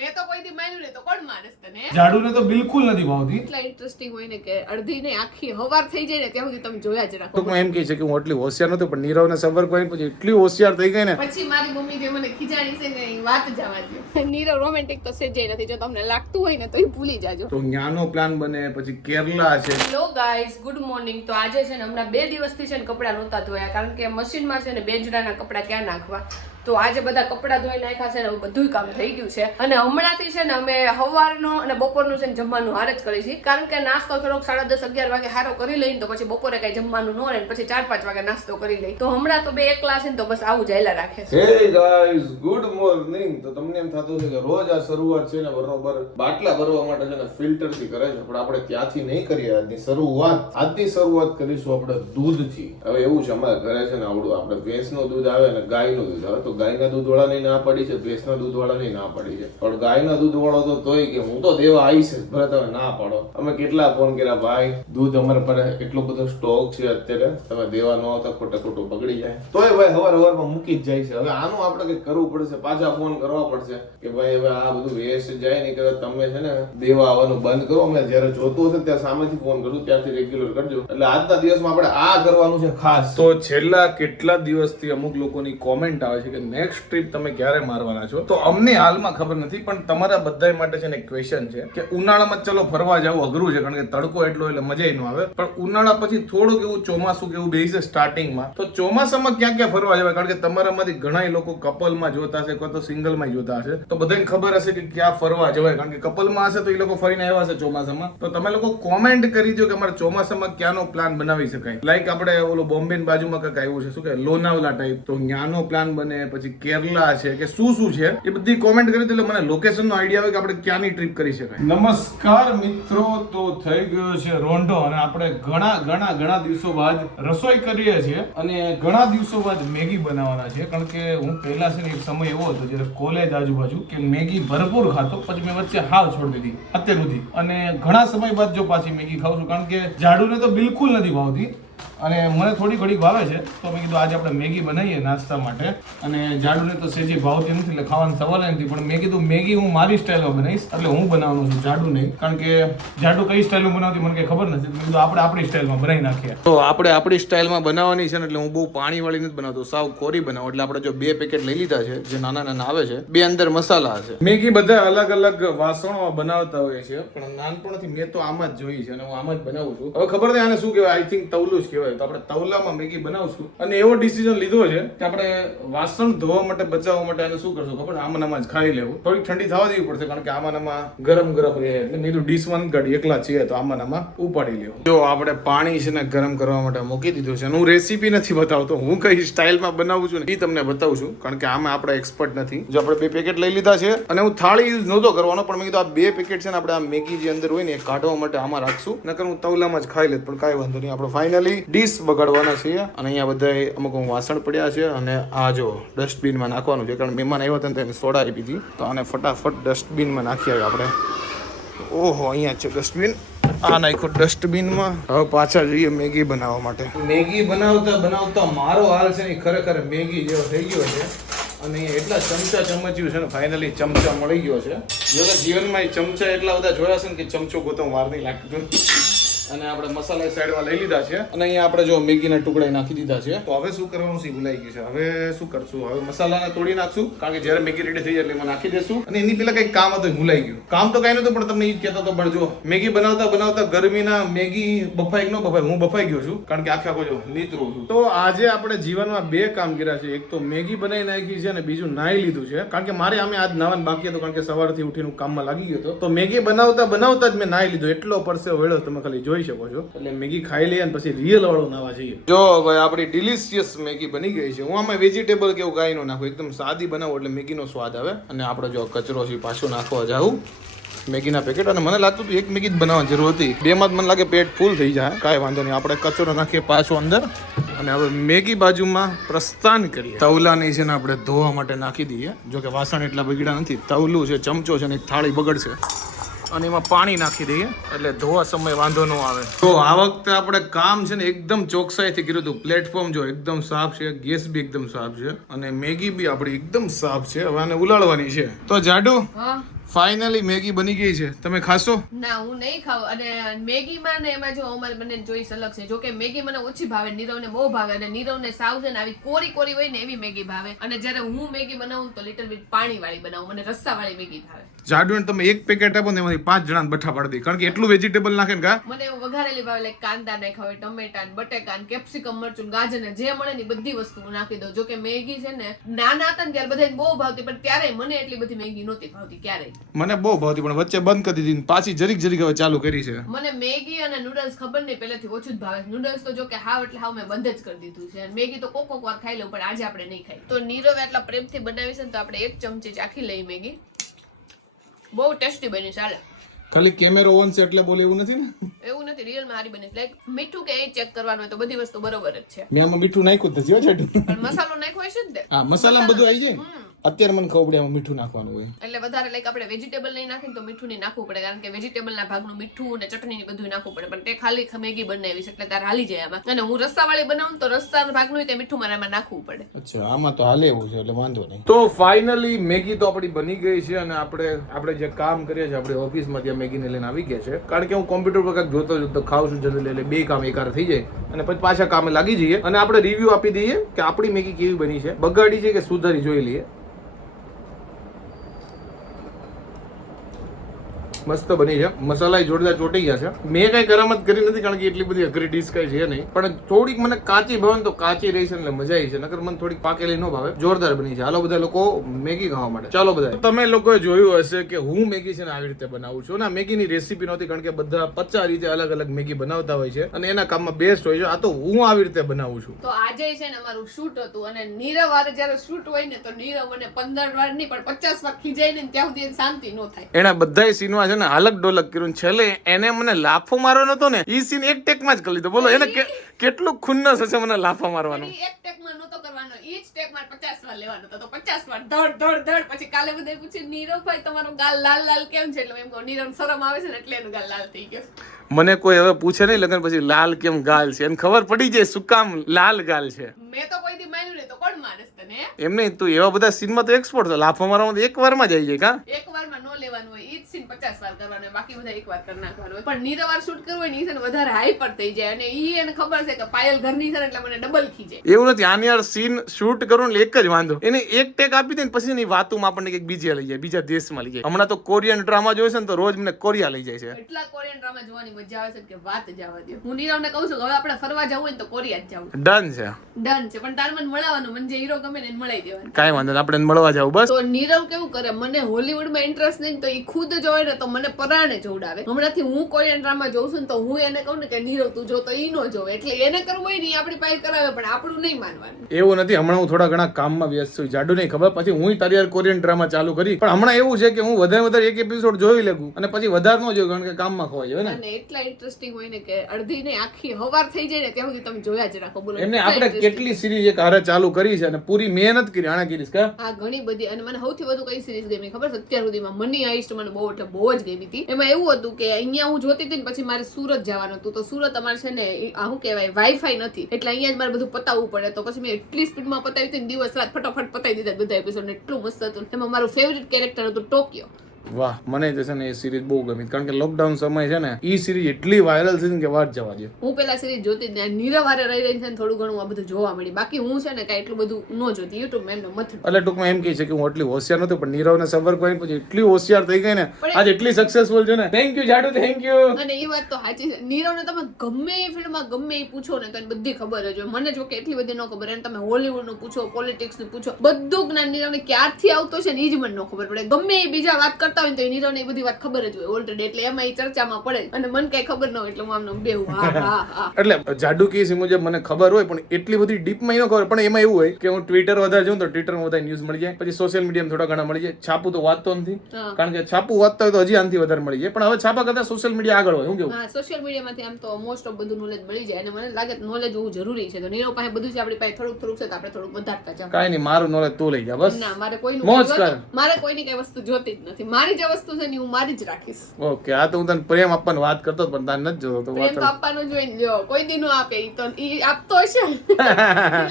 મેં તો કોઈ દી માન્યું ને તો કોણ માનસ તને જાડુને તો બિલકુલ નથી ભાવતી. એટલા ઇન્ટરેસ્ટિંગ હોય ને કે અડધી ને આખી હવાર થઈ જાય ને ત્યાં સુધી તમે જોયા જ રાખો. ટૂંકમાં એમ કહે છે કે હું એટલી હોશિયાર નતો પણ નીરવને સબર કોઈ પછી એટલી હોશિયાર થઈ ગઈ ને પછી મારી મમ્મી જે મને ખીજાણી છે ને એ વાત જવા દો. નીરવ રોમેન્ટિક તો સેજે નથી. જો તમને લાગતું હોય ને તો એ ભૂલી જાજો. તો ન્યાનો પ્લાન બને પછી કેરલા છે. Hello guys, good morning. તો આજે છે ને હમણાં 2 દિવસથી છે ને કપડાં નહોતા ધોયા કારણ કે મશીનમાં છે ને 2 જોડાના કપડાં ક્યાં નાખવા. તો આજે બધા કપડાં ધોઈ નાખ્યા છે ને બધું કામ થઈ ગયું છે. અને હમણાંથી છે ને અમે સવારનો અને બપોરનું છે ને જમવાનું હાર જ કરી છીએ કારણ કે નાસ્તો થોડોક 10:30-11 વાગે હારો કરી લઈને તો પછી બપોરે કઈ જમવાનું ન રહે પછી 4-5 વાગે નાસ્તો કરી લઈ. તો હમણાં તો બે એકલા છે ને તો બસ આવું જાયલા રાખે છે. Hey guys, good morning. તો તમને એમ થતું છે કે રોજ આ શરૂઆત છે ને બરોબર બાટલા ભરવા માટે છે ને ફિલ્ટર થી કરે છે, પણ આપણે ત્યાંથી નહીં કરીએ. આજની શરૂઆત કરીશું આપણે દૂધથી. હવે એવું છે અમારા ઘરે છે ને આવડું આપણે ભેંસનું દૂધ આવે ને ગાયનું દૂધ આવે. તો ગાયના દૂધ વાળાની ના પડી છે, ભેંસના દૂધ વાળાની ના પડી છે. પણ ગાયના દૂધ વાળો તો તોય કે હું તો દેવા આવીશ જ, ભલે તમે ના પાડો. અમે કેટલા ફોન કર્યા, ભાઈ દૂધ અમારા પર એટલો બધો સ્ટોક છે અત્યારે, તમે દેવા ન આવતા ખોટું બગડી જાય. તોય ભાઈ હવારમાં મૂકી જ જાય છે. હવે આનું આપણે કંઈક કરવું પડશે, પાછા ફોન કરવા પડશે કે ભાઈ હવે આ બધું વેસ્ટ જાય નહીં કે તમે છે ને દેવા આવવાનું બંધ કરો. અમે જયારે જોતું હશે ત્યાં સામેથી ફોન કરું, ત્યારથી રેગ્યુલર કરજો. એટલે આજના દિવસમાં આપણે આ કરવાનું છે ખાસ. તો છેલ્લા કેટલા દિવસથી અમુક લોકોની કોમેન્ટ આવે છે કે નેક્સ્ટ ટ્રીપ તમે ક્યારે મારવાના છો. તો અમને હાલમાં ખબર નથી, પણ તમારા બધા માટે છે ને એક ક્વેશ્ચન છે કે ઉનાળામાં ચલો ફરવા જવું અઘરું છે કારણ કે તડકો એટલો એટલે મજા ન આવે, પણ ઉનાળા પછી થોડુંક એવું ચોમાસું કેવું બેસી છે સ્ટાર્ટિંગમાં. તો ચોમાસામાં ક્યાં ક્યાં ફરવા જવાય? કારણ કે તમારામાંથી ઘણા લોકો કપલમાં જોતા હશે અથવા તો સિંગલમાં જોતા હશે. તો બધાને ખબર હશે કે ક્યાં ફરવા જવાય, કારણ કે કપલમાં હશે તો એ લોકો ફરીને આવ્યા હશે ચોમાસામાં. તો તમે લોકો કોમેન્ટ કરી દો કે અમારે ચોમાસામાં ક્યાંનો પ્લાન બનાવી શકાય. લાઈક આપણે ઓલો બોમ્બે બાજુમાં કંઈક આવ્યું છે, શું કે લોનાવલા ટાઈપ, તો ત્યાંનો પ્લાન બને. પછી કેરલા છે કે શું છે એ બધી કોમેન્ટ કરી દો એટલે મને લોકેશન નો આઈડિયા આવે કે આપણે ક્યાંની ટ્રીપ કરી શકાય. નમસ્કાર મિત્રો, તો થઈ ગયો છે રોંઢો અને આપણે ઘણા દિવસો બાદ રસોઈ કરીએ છીએ અને ઘણા દિવસો બાદ મેગી બનાવવાના છે. કારણ કે હું પહેલા છે ને એક સમય એવો હતો જ્યારે કોલેજ આજુબાજુ કે મેગી ભરપૂર ખાતો, પછી મેં વચ્ચે હાવ છોડી દીધી અત્યાર સુધી. અને ઘણા સમય બાદ જો પાછી મેગી ખાઉં છું કારણ કે જાડુને તો બિલકુલ નથી ભાવતી અને મને થોડી ઘડી ભાવે છે. તો મેં કીધું આજે આપણે મેગી બનાવીએ નાસ્તા માટે. અને જાડુને તો સેજી ભાવતી નથી એટલે ખાવાનો સવાલ નથી, પણ મેં કીધું મેગી હું મારી સ્ટાઇલમાં બનાવીશ, એટલે હું બનાવવાનું છું, જાડુ નહીં. કારણ કે જાડુ કઈ સ્ટાઇલમાં બનાવતી મને કઈ ખબર નથી. મેં કીધું આપણે આપણી સ્ટાઇલમાં બનાવી નાખીએ. તો આપણે આપણી સ્ટાઇલમાં બનાવવાની છે ને, એટલે હું બહુ પાણીવાળી નથી બનાવતો, સાવ કોરી બનાવું. એટલે આપણે જો 2 પેકેટ લઈ લીધા છે જે નાના આવે છે, 2 અંદર મસાલા છે. મેગી બધા અલગ અલગ વાસણોમાં બનાવતા હોય છે, પણ નાનપણથી મેં તો આમાં જ જોઈ છે અને હું આમાં જ બનાવું છું. હવે ખબર નહીં આને શું કહેવાય, આઈ થિંક તવલું જ કહેવાય. તો આપણે તવલામાં મેગી બનાવશું અને એવો ડિસિઝન લીધો છે કે આપણે વાસણ ધોવા માટે બચાવવા માટે આને શું કરશું ખબર, આમાં જ ખાઈ લેવું. થોડી ઠંડી થવા દેવી પડશે કારણ કે આમાં ગરમ રહે. નહીં તો ડીશમાં ગાડી એકલા છીએ તો આમાં ઉપાડી લેવું. જો આપણે પાણી છે ને ગરમ કરવા માટે મૂકી દીધું છે. હું રેસીપી નથી બતાવતો, હું કઈ સ્ટાઇલમાં બનાવું છું ને એ તમને બતાવું છું કારણ કે આમાં આપણે એક્સપર્ટ નથી. જો આપણે 2 પેકેટ લઈ લીધા છે અને હું થાળી યુઝ નહોતો કરવાનો, પણ મેં કીધું આ 2 પેકેટ છે ને આપણે આ મેગી જે અંદર હોય ને એ કાઢવા માટે આમાં રાખશું. નકર હું તવલામાં જ ખાઈ લેત, પણ કાંઈ વાંધો નહીં. આપણે ફાઇનલી ડીશ બગાડવાના છીએ અને અહીંયા બધા અમુક વાસણ પડ્યા છે અને આ જો ડસ્ટબિનમાં નાખવાનું છે કારણ મહેમાન આવ્યા હતા તેને સોડા આપી હતી. તો આને ફટાફટ ડસ્ટબિનમાં નાખી આવ્યા આપણે. ઓહો, અહીંયા છે ડસ્ટબિન. આ નાખ્યો ડસ્ટબિનમાં. હવે પાછા જઈએ મેગી બનાવવા માટે. મેગી બનાવતા મારો હાલ છે ને ખરેખર મેગી જેવો થઈ ગયો છે. અને એટલા ચમચ્યું છે ને, ફાઇનલી ચમચા મળી ગયો છે. જો કે જીવનમાં ચમચા એટલા બધા જોયા છે ને કે ચમચો ગોતો વાર નહીં લાગતું. અને આપણે મસાલા સાઈડમાં લઈ લીધા છે અને અહીંયા આપણે જો મેગીના ટુકડા નાખી દીધા છે. તો હવે શું કરવાનું છે ભૂલાઈ ગયું છે. હવે શું કરશું, હવે મસાલાને તોડી નાખશું કારણ કે જ્યારે મેગી રેડી થઈ જાય એટલે એમાં નાખી દેશું. અને એની પેલા કંઈક કામ હતું, ભૂલાઈ ગયું. કામ તો કઈ નતું, પણ તમને એ જ કહેતો હતો. પણ જો મેગી બનાવતા ગરમીના મેગી બફાઈ ન બફાઈ, હું બફાઈ ગયો છું કારણ કે આખો જો નીતરું છું. તો આજે આપણે જીવનમાં 2 કામ કર્યા છે. એક તો મેગી બનાવી નાખી છે અને બીજું નાહી લીધું છે કારણ કે મારે આમે આજ નાવાનું બાકી હતું કારણ કે સવારથી ઉઠીને કામમાં લાગી ગયો હતો. તો મેગી બનાવતા જ મેં નાહી લીધું. એટલો પરસેવો વેળો તમે ખાલી જોઈ શકો છો. એટલે મેગી ખાઈ લઈએ અને પછી રિયલ વાળું નાવા જઈએ. જો ભાઈ આપણી ડિલિશિયસ મેગી બની ગઈ છે. હું આમાં વેજીટેબલ કેવું કાંઈ નો નાખું, એકદમ સાદી બનાવું એટલે મેગીનો સ્વાદ આવે. અને આપણે જો કચરો છે પાછો નાખવા જાઉં મેગીના પેકેટ. અને મને લાગતું હતું 1 મેગી જ બનાવવાની જરૂર હતી, 2માં જ મને લાગે પેટ ફૂલ થઈ જાય. કાંઈ વાંધો નહીં, આપણે કચરો નાખીએ પાછો અંદર અને હવે મેગી બાજુમાં પ્રસ્થાન કરીએ. તવલાની છે ને આપણે ધોવા માટે નાખી દઈએ. જો કે વાસણ એટલા બગડ્યા નથી, તવલું છે, ચમચો છે ને થાળી બગડશે અને એમાં પાણી નાખી દઈએ એટલે ધોવા સમય વાંધો ન આવે. તો આ વખતે આપણે કામ છે ને એકદમ ચોકસાઈથી કર્યું હતું. પ્લેટફોર્મ જો એકદમ સાફ છે, ગેસ બી એકદમ સાફ છે અને મેગી બી આપણી એકદમ સાફ છે. હવે આને ઉલાળવાની છે. તો જાડુ ફાઇનલી મેગી બની ગઈ છે, તમે ખાશો? ના હું નહીં ખાઉં. અને મેગીમાં ને એમાં જો અમારે બંને ચોઈસ અલગ છે. જો કે મેગી મને ઓછી ભાવે, નીરવને બહુ ભાવે. અને નીરવને સાવ છે ને આવી કોરી કોરી હોય ને એવી મેગી ભાવે. અને જ્યારે હું મેગી બનાવું તો લિટલ બીટ પાણી વાળી બનાવું, મને રસ્સા વાળી મેગી ભાવે. જાડુને તમે એક પેકેટ આપો ને એમાંથી 5 જણાને બઠા પાડી દે, કારણ કે એટલું વેજીટેબલ નાખે ને કા. મને એવું વઘારેલી ભાવે, લાઈક કાંદા નાખ્યા હોય, ટમેટા ને બટેકા ને કેપ્સિકમ, મરચું, ગાજર ને જે મળે ને બધી વસ્તુ હું નાખી દઉં. જો કે મેગી છે ને નાના હતા ને ત્યારે બધાને બહુ ભાવતી, પણ ત્યારે મને એટલી બધી મેગી નહોતી ભાવતી ક્યારેય. મને બહુ ભાવતી પણ વચ્ચે બંધ કરી દીધી, પાછી જરીક હવે ચાલુ કરી છે. મને મેગી અને નૂડલ્સ ખબર નહીં પહેલેથી ઓછું જ ભાવે. નૂડલ્સ તો જો કે હાવ એટલે હાવ મેં બંધ જ કરી દીધું છે. મેગી તો કોક વાર ખાઈ લઉં, પણ આજે આપણે નહીં ખાઈ. તો નીરવ એટલા પ્રેમથી બનાવી છે ને તો આપણે એક ચમચી ચાખી લઈ મેગી. બહુ ટેસ્ટી બની, ચાલે. ખાલી કેમેરો ઓન છે એટલે બોલે એવું નથી ને? એવું નથી, રિયલ માં સારી બની. લાઈક મીઠું કે એ ચેક કરવાનું હોય તો બધી વસ્તુ બરોબર જ છે. મેં આમાં મીઠું નાખ્યું જ નથી હો જાડુ. પણ મસાલો નાખ્યો હશે જ ને. હા, મસાલામાં બધું આવી જાય. અત્યારે મને ખબર પડે આમાં મીઠું નાખવાનું હોય. એટલે વધારે લાઈક આપણે વેજીટેબલ નહીં નાખીને તો મીઠું નહીં નાખવું પડે, કારણ કે વેજીટેબલ ના ભાગનું મીઠું અને ચટણી બધું નાખવું પડે. પણ તે ખાલી મેગી બનાવી છે એટલે તારે હાલી જાય આમાં. અને હું રસ્સાવાળી બનાવું તો રસ્સાના ભાગનું તે મીઠું મારે એમાં નાખવું પડે. અચ્છા, આમાં તો હાલે એવું છે એટલે વાંધો નહીં. તો ફાઇનલી મેગી તો આપણી બની ગઈ છે અને આપણે જે કામ કરીએ છીએ આપણી ઓફિસમાં ત્યાં મેગીને લઈને આવી ગયા છે. કારણ કે હું કોમ્પ્યુટર પર કાંઈક જોતો જોતો ખાઉં છું જલ્દી, એટલે બે કામ એકાર થઈ જાય અને પછી પાછા કામે લાગી જઈએ અને આપણે રિવ્યુ આપી દઈએ કે આપણી મેગી કેવી બની છે, બગાડી છે કે સુધારી, જોઈ લઈએ. મસ્ત બની છે, મસાલા જોરદાર ચોટી ગયા છે. મેં કઈ કરામત કરી નથી કારણ કે એટલી બધી અઘરી ડીશ કઈ છે નહીં, પણ થોડીક મને કાચી ભાવે ને તો કાચી રહી છે એટલે મજા આવી છે, નકર મને થોડીક પાકેલી ન ભાવે. જોરદાર બની છે. હાલો બધા લોકો મેગી ખાવા માટે ચાલો બધા. તમે લોકોએ જોયું હશે કે હું મેગી છે ને આવી રીતે બનાવું છું. ના, મેગીની રેસીપી નહોતી કારણ કે બધા 50 રીતે અલગ અલગ મેગી બનાવતા હોય છે અને એના કામમાં બેસ્ટ હોય છે. આ તો હું આવી રીતે બનાવું છું. તો આજે છે ને અમારું શૂટ હતું અને નીરવ વારે જ્યારે શૂટ હોય ને તો નીરવ મને 15 વાર નહીં પણ 50 વાર ખીજાય ને ત્યાં સુધી શાંતિ ન થાય. એના બધાય સીનમાં છે ને હાલક ડોલક કર્યું. છેલ્લે એને મને લાફો મારવાનો હતો ને, ઈ સીન એક ટેકમાં જ કરી લીધો. બોલો એને કેટલું ખુન્નસ હશે મને લાફો મારવાનો. એક ટેકમાં નહોતો કરવાનો, ઈ જ ટેકમાં 50 વાર લેવાનો હતો. તો 50 વાર ધડ. પછી કાલે બધા પૂછે નીરવ ભાઈ તમારો ગાલ લાલ લાલ કેમ છે, એટલે એમ કહું નીરવ શરમ આવે છે ને એટલે એનું ગાલ લાલ થઈ ગયો. મને કોઈ હવે પૂછે નહીં લગન પછી લાલ કેમ ગાલ છે, એને ખબર પડી જાય શું કામ લાલ ગાલ છે. મેં તો કોઈ દી માન્યું નહીં તો કોણ માનસ તને? એમ નહીં, તું એવા બધા સીનમાં તો એક્સપર્ટ છે. લાફો મારવામાં તો એક વારમાં જ આવી જાય કા? એક વારમાં ન લેવાનું હોય, ઈ જ સીન 50 વાર કરવાનું હોય, બાકી બધા એક વાર કરી નાખવાનું હોય. પણ નીરવ વાર શૂટ કરવું હોય ને ઈ છે ને વધારે હાઈપર થઈ જાય અને ઈ એને ખબર છે કે પાયલ ઘરની છે ને એટલે મને ડબલ ખીજે. એવું નથી, આની યાર સીન શૂટ કરવું એટલે એક જ વાંધો, એને એક ટેક આપી દે ને પછી એની વાતોમાં આપણને કંઈક બીજે લઈ જાય, બીજા દેશમાં લઈ જાય. હમણાં તો કોરિયન ડ્રામા જોઈ છે ને તો રોજ મને કોરિયા લઈ જાય છે. એટલા કોરિયન ડ્રામા જોવાની મજા આવે છે કે વાત જવા દો. હું નીરવને કહું છું કે હવે આપણે ફરવા જવું હોય ને તો કોરિયા જ જવું. ડન છે, ડન છે. પણ તાર મને મળવાનું, મને જે હીરો ગમે ને એને મળી દેવાનું. કાંઈ વાંધો નહીં, આપણે મળવા જાવ બસ. તો નીરવ કેવું કરે, મને હોલીવુડમાં ઇન્ટરેસ્ટ નહીં તો એ ખુદ જોવે ને તો મને પરાણે જોડાવે. હમણાંથી હું કોરિયન ડ્રામા જોઉં છું ને તો હું એને કહું ને કે નીરવ તું જો તો ઈ નો જોવે, એટલે એને કરવું હોય ને આપણી પાસે કરાવે પણ આપણું નહીં માનવાનું. એવું નથી, હમણાં હું થોડા ઘણા કામમાં વ્યસ્ત છું, જાડુ નહીં ખબર. પછી હું તારી યાર કોરિયન ડ્રામા ચાલુ કરી, પણ હમણાં એવું છે કે હું વધારે એક એપિસોડ જોઈ લેગું અને પછી વધારે ન જોયું કારણ કે કામમાં ખવાય હોય ને. અને એટલા ઇન્ટરેસ્ટિંગ હોય ને કે અડધી ને આખી હવાર થઈ જાય ને ત્યાં સુધી તમે જોયા જ રાખો. બોલો એમને આપણે કેટલી સિરીઝ એક હારે ચાલુ કરી છે અને પૂરી મહેનત કરી આણા કરીશ કા? હા, ઘણી બધી. અને મને સૌથી વધુ કઈ સિરીઝ ગમી ખબર છે અત્યાર સુધીમાં? મની હાઇસ્ટ મને બહુ એટલે બહુ જ ગમી હતી. એમાં એવું હતું કે અહીંયા હું જોતી હતી ને પછી મારે સુરત જવાનું હતું, તો સુરત અમારે છે ને શું કહેવાય વાઈફાઈ નથી, એટલે અહીંયા જ મારે બધું પતાવવું પડે. તો પછી મેં એટલી સ્પીડમાં પતાવી હતી ને, દિવસ રાત ફટાફટ પતાવી દીધા બધા એપિસોડ. એટલું મસ્ત હતું. એમાં મારું ફેવરિટ કેરેક્ટર હતું ટોક્યો. વાહ, મને તો છે ને એ સિરીઝ બહુ ગમી કારણ કે લોકડાઉન સમય છે ને ઈ સિરીઝ એટલી વાયરલ થઈ ને કે વાત જવા દે. હું પેલા સિરીઝ જોતી જ નહીં, નીરવ હારે રહી રહીને છે ને થોડું ઘણું આ બધું જોવા મળી. બાકી હું છે ને કાંઈ એટલું બધું ન જોતી, યુટ્યુબ માં એમનો મત. એટલે ટૂંકમાં એમ કહે છે કે હું એટલી હોશિયાર નતો પણ નીરવને સબર કરીને પછી એટલી હોશિયાર થઈ ગઈ ને આજ એટલી સક્સેસફુલ છે ને. થેન્ક યુ જાડુ, થેન્ક યુ. અને એ વાત તો સાચી છે. નીરવને તમે ગમે એ ફિલ્ડમાં ગમે એ પૂછો ને તો એને બધી ખબર જ હોય. મને જો કે એટલી બધી ન ખબર, એને તમે હોલીવુડ નું પૂછો, પોલિટિક્સ નું પૂછો, બધું જ્ઞાન નીરવને ક્યારથી આવતો છે ને એ જ મને ન ખબર પડે. ગમે એ બીજા વાત કરતા હોય ને તો એ નીરવને બધી વાત ખબર જ હોય ઓલરેડી, એટલે એમાં એ ચર્ચામાં પડે અને મને કઈ ખબર ન હોય એટલે હું આમનો બેહું. એટલે જાડુ કી મુજબ મને ખબર હોય પણ એટલી બધી ડીપમાં ન ખબર. પણ એમાં એવું હોય કે હું ટ્વિટર વધારે જોઉં તો ટ્વિટરમાં વધારે ન્યૂઝ મળી જાય, પછી સોશિયલ મીડિયામાં થોડા ઘણા મળી જાય. છાપું તો વાંચતો નથી કારણ કે છાપું વાંચતા હોય તો હજી આનાથી વધારે મળી જાય, પણ હવે છાપા કરતા સોશિયલ મીડિયા આગળ હોય. હું કેવું? હા, સોશિયલ મીડિયામાંથી આમ તો મોસ્ટ ઓફ બધું નોલેજ મળી જાય અને મને લાગે નોલેજ હોવું જરૂરી છે. તો નીરવ પાસે બધું છે, આપણી પાસે થોડુંક છે તો આપણે થોડુંક વધારતા જાવ. કાંઈ નહીં, મારું નોલેજ તું લઈ જા બસ. ના, મારે કોઈની કઈ વસ્તુ જોતી જ નથી. મારી જે વસ્તુ છે ને હું મારી જ રાખીશ. ઓકે, આ તો હું તને પ્રેમ આપવાની વાત કરતો હતો, પણ તારે નથી જોતો તો પ્રેમ તો આપવાનો જોઈને લ્યો, કોઈ દી નો આપે, ઈ તો ઈ આપતો હશે.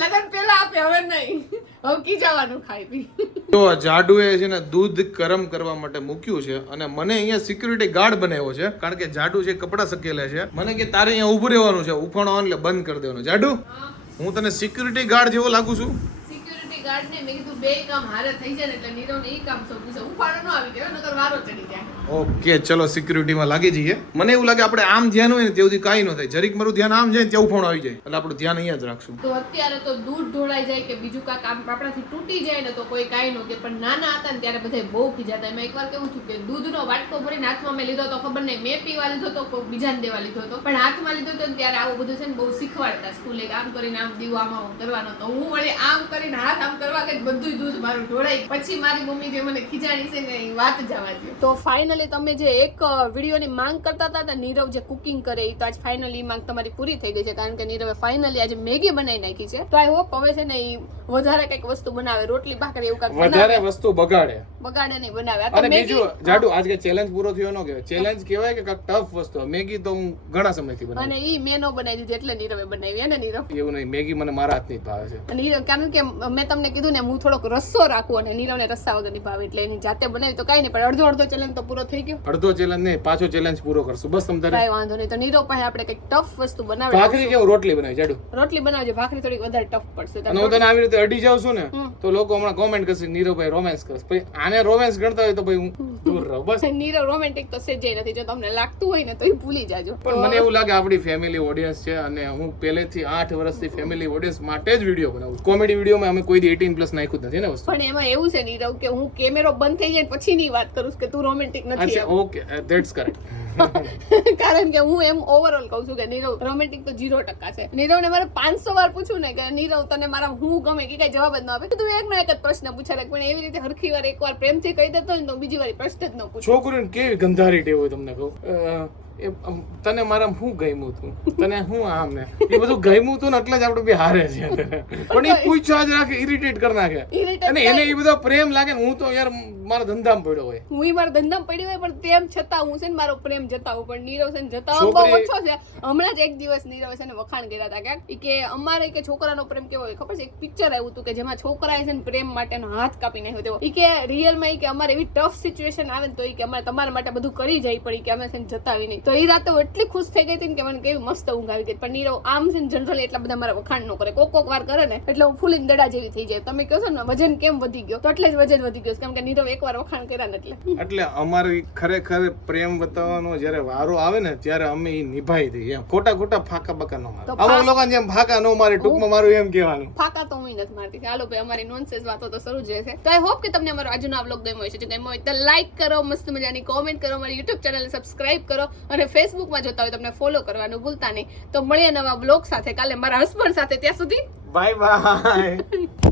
લગન પહેલા આપે, હવે નહીં, હવે કી જવાનું ખાઈ પી. તો જાડુએ છે ને દૂધ ગરમ કરવા માટે મૂક્યું છે અને મને અહીંયા સિક્યુરિટી ગાર્ડ બનાવ્યો છે, કારણ કે જાડુ છે કપડા સકેલે છે. મને કે તારે અહીંયા ઊભું રહેવાનું છે, ઉફાણો એટલે બંધ કરી દેવાનું. જાડુ, હું તને સિક્યુરિટી ગાર્ડ જેવો લાગુ છું? સિક્યુરિટી ગાર્ડ ને મેં કીધું બે કામ હારે થઈ જાય ને એટલે નીરવ ને ઈ કામ સોંપ્યું છે. ઉપાડો ન આવી જાય, નકર વારો ચડી જાય. ઓકે, ચલો સિક્યુરિટીમાં લાગી જઈએ. મને એવું લાગે આપણે આમ ધ્યાન હોય ને ત્યાંથી કાંઈ ન થાય, જરીક મારું ધ્યાન આમ જાય ને ત્યાં ઉફાણો આવી જાય, એટલે આપણું ધ્યાન અહીંયા જ રાખશું. તો અત્યારે તો દૂધ ઢોળાઈ જાય કે બીજું કાંઈક આમ આપણાથી તૂટી જાય ને તો કોઈ કાંઈ ન કે, પણ નાના હતા ને ત્યારે બધા બહુ ખીજાતા. એમાં એકવાર કેવું થયું કે દૂધનો વાટકો ભરીને હાથમાં મેં લીધો તો ખબર નહીં, મેં પીવા લીધો તો કોઈ બીજાને દેવા લીધો હતો, પણ હાથમાં લીધો તો ત્યારે આવું બધું છે ને બહુ શીખવાડતા સ્કૂલે, આમ કરીને આમ દીવો આમ કરવાનો. તો હું વળી આમ કરીને હાથ આમ કરવા કે બધું દૂધ મારું ઢોળાઈ. પછી મારી મમ્મી જે મને ખીજાણી છે ને એ વાત જવા દે. તો ફાઇનલી તમે જે એક વિડીયોની માંગ કરતા હતા ને નીરવ જે કુકિંગ કરે, એ તો આજ ફાઇનલી માંગ તમારી પૂરી થઈ ગઈ છે, કારણ કે નીરવે ફાઇનલી આજે મેગી બનાવી નાખી છે. તો આઈ હોપ હવે છે ને એ વધારે કંઈક વસ્તુ બનાવે, રોટલી ભાખરી એવું કાંઈક વધારે વસ્તુ બગાડે નહીં બનાવે. આ તો અને મેગી બીજું જાડુ, આજ કે ચેલેન્જ પૂરો થયો ન કહેવાય, ચેલેન્જ કહેવાય કે કાંઈક ટફ વસ્તુ. મેગી તો હું ઘણા સમયથી બનાવું અને ઈ મેં નો બનાવી દીધી એટલે નીરવે બનાવી. હે ને નીરવ? એવું નહીં, મેગી મને મારા હાથની જ ભાવે છે. નીરવ, કારણ કે મેં તમને કીધું ને હું થોડોક રસ્સો રાખું અને નીરવને રસ્સા વગરની ભાવે, એટલે એની જાતે બનાવી તો કાંઈ નહીં, પણ અડધો ચેલેન્જ તો પૂરો થઈ ગયો. અડધો ચેલેન્જ નહીં, પાછો ચેલેન્જ પૂરો કરશું બસ. તમ તારે કાંઈ વાંધો નહીં. તો નીરવ પાસે આપણે કંઈક ટફ વસ્તુ બનાવે. ભાખરી કેવું રોટલી બનાવી જાડુ? રોટલી બનાવજો, ભાખરી થોડીક વધારે ટફ પડશે. અને હું તને આવી રીતે અડી જાઉં છું ને તો લોકો હમણાં કોમેન્ટ કરશે નીરવભાઈ રોમેન્સ કરશે. પછી આને રોમેન્સ ગણતા હોય તો ભાઈ હું દૂર રહું બસ. નીરવ રોમેન્ટિક તો સેજે નથી, જો તમને લાગતું હોય ને તો એ ભૂલી જાજો. પણ મને એવું લાગે આપણી ફેમિલી ઓડિયન્સ છે અને હું પહેલેથી 8 વર્ષથી ફેમિલી ઓડિયન્સ માટે જ વિડીયો બનાવું. કોમેડી વિડીયોમાં અમે કોઈ 18+ નાખ્યું જ નથી ને વસ્તુ. પણ એમાં એવું છે નીરવ કે હું કેમેરો બંધ થઈ જાય પછી ની વાત કરું કે તું રોમેન્ટિક નથી. અચ્છા, ઓકે, ધેટ્સ કરેક્ટ. કારણ કે હું એમ ઓવરઓલ કહું છું કે નીરવ રોમેન્ટિક તો 0% છે. નીરવ ને મારે 500 વાર પૂછ્યું ને કે નીરવ તને મારા હું ગમે કે કઈ જવાબ જ ન આપે, તું એકનો એક જ પ્રશ્ન પૂછે રાખ, પણ એવી રીતે હરખી વાર એકવાર પ્રેમથી કહી દેતો ને તો બીજી વાર પ્રશ્ન જ ન પૂછે. છોકરીને કેવી ગંધારી ટેવ હોય તમને કહું. તને મારા શું ગમ્યું તું, તને શું આમ ને એ બધું ગમ્યું તું ને એટલે જ આપણે બે હારે છે. પણ એ પૂછવા જ રાખે, ઇરિટેટ કરી નાખે. અને એને એ બધો પ્રેમ લાગે ને હું તો યાર મારા ધંધામાં પડ્યો હોય. હું મારા ધંધામાં પડી હોય પણ તેમ છતાં હું છે ને મારો પ્રેમ જતાવું, પણ નીરવ છે ને જતાવો બહુ ઓછો છે. હમણાં જ એક દિવસ નીરવ છે ને વખાણ કર્યા હતા ક્યાંક કે અમારે કે છોકરાનો પ્રેમ કેવો હોય ખબર છે, એક પિક્ચર આવ્યું હતું કે જેમાં છોકરાએ છે ને પ્રેમ માટેનો હાથ કાપી નાખ્યો તેવો. ઈ કે રિયલમાં ઈ કે અમારે એવી ટફ સિચ્યુએશન આવે ને તો ઈ કે અમારે તમારા માટે બધું કરી જાય પડી કે અમે છે ને જતાવી નહીં. તો એ રાતે એટલી ખુશ થઈ ગઈ હતી કે મને કેવી મસ્ત ઊંઘ આવી ગઈ. પણ નીરવ આમ છે ને જનરલી એટલા બધા મારા વખાણ ન કરે, કોક વાર કરે ને એટલે હું ફૂલીને દડા જેવી થઈ જાય. તમે કહો છો ને વજન કેમ વધી ગયો, તો એટલે જ વજન વધી ગયો કેમ કે નીરવ એકવાર વખાણ કર્યા ને એટલે અમારી ખરેખર પ્રેમ બતાવવાનો જયારે વારો આવે ને ત્યારે અમે ઈ નિભાઈ દઈએ એમ. ખોટા ફાકા બકા ન મારે. અમુક લોકો જેમ ફાકા ન મારે, ટૂંકમાં મારું એમ કહેવાનું. ફાકા તો હું નથી મારતી. ચાલો ભાઈ, અમારી નોનસેન્સ વાતો તો શરૂ જ છે. તો આઈ હોપ કે તમને અમારો આજનો આ વ્લોગ ગમ્યો હશે. જો ગમ્યો હોય તો લાઈક કરો, મસ્ત મજાની કોમેન્ટ કરો, અમારી YouTube ચેનલને સબસ્ક્રાઇબ કરો અને ફેસબુકમાં જોતા હોય તમને ફોલો કરવાનું ભૂલતા નહીં. તો મળીએ નવા વ્લોગ સાથે કાલે મારા હસબન્ડ સાથે. ત્યાં સુધી બાય બાય.